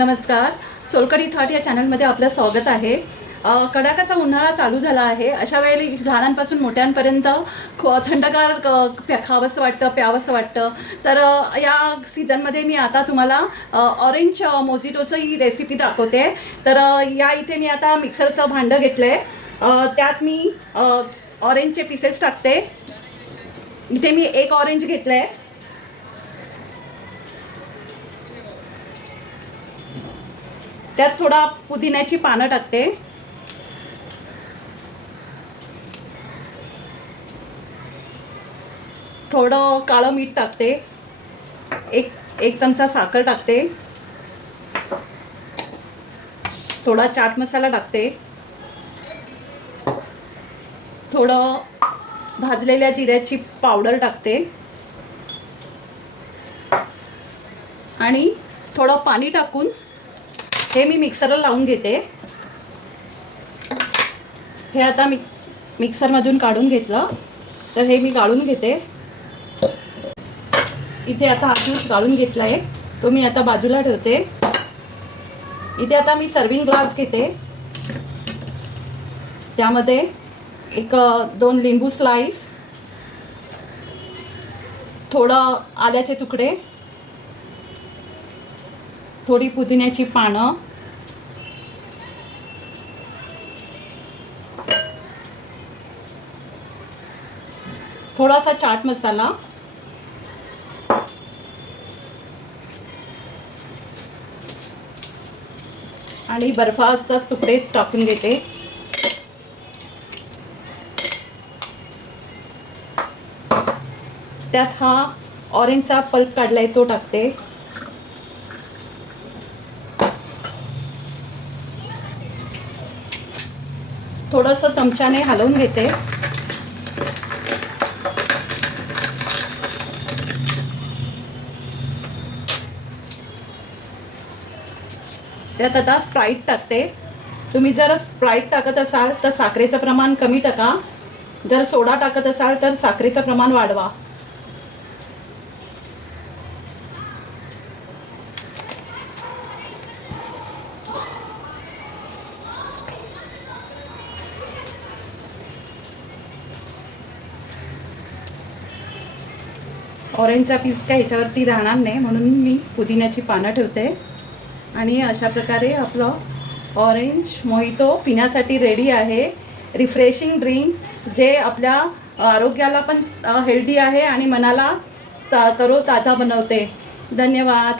नमस्कार. सोलकढी थाट या चॅनलमध्ये आपलं स्वागत आहे. कडाक्याचा उन्हाळा चालू झाला आहे. अशा वेळी लहानांपासून मोठ्यांपर्यंत थंडगार खावंसं वाटतं, प्यावंसं वाटतं. तर या सीझनमध्ये मी आता तुम्हाला ऑरेंज मोजिटोची रेसिपी दाखवते. तर इथे मी आता मिक्सरचं भांडं घेतलं आहे. त्यात मी ऑरेंजचे पीसेस टाकते. इथे मी एक ऑरेंज घेतलं आहे. त्यात थोडा पुदिन्याची पानं टाकते. थोडं काळं मीठ टाकते. एक चमचा साखर टाकते. थोडा चाट मसाला टाकते. थोडं भाजलेल्या जिऱ्याची पावडर टाकते आणि थोडं पाणी टाकून हे मी मिक्सरला लावून घेते. हे आता मिक्सरमधून काढून घेतलं. तर हे मी गाळून घेते. इथे आता हा ज्यूस गाळून घेतला आहे, तो मी आता बाजूला ठेवते. इथे आता मी सर्विंग ग्लास घेते. त्यामध्ये 2 लिंबू स्लाइस, थोडं आल्याचे तुकडे, थोडी पुदिन्याची पानं, थोडासा चाट मसाला आणि बर्फाचा तुकडे टाकून घेते. त्यात हा ऑरेंजचा पल्प काढलाय तो टाकते. थोडंसं चमच्याने हलवून घेते. त्यात आता स्प्राईट टाकते. तुम्ही जर स्प्राईट टाकत असाल तर साखरेचं प्रमाण कमी टाका. जर सोडा टाकत असाल तर साखरेचं प्रमाण वाढवा. ऑरेंजचा पीस काय ह्याच्यावरती राहणार नाही म्हणून मी पुदिन्याची पानं ठेवते. आणि अशा प्रकारे आपलं ऑरेंज मोहितो पिण्यासाठी रेडी आहे. रिफ्रेशिंग ड्रिंक जे आपल्या आरोग्याला पण हेल्दी आहे आणि मनाला तरोताजा बनवते. धन्यवाद.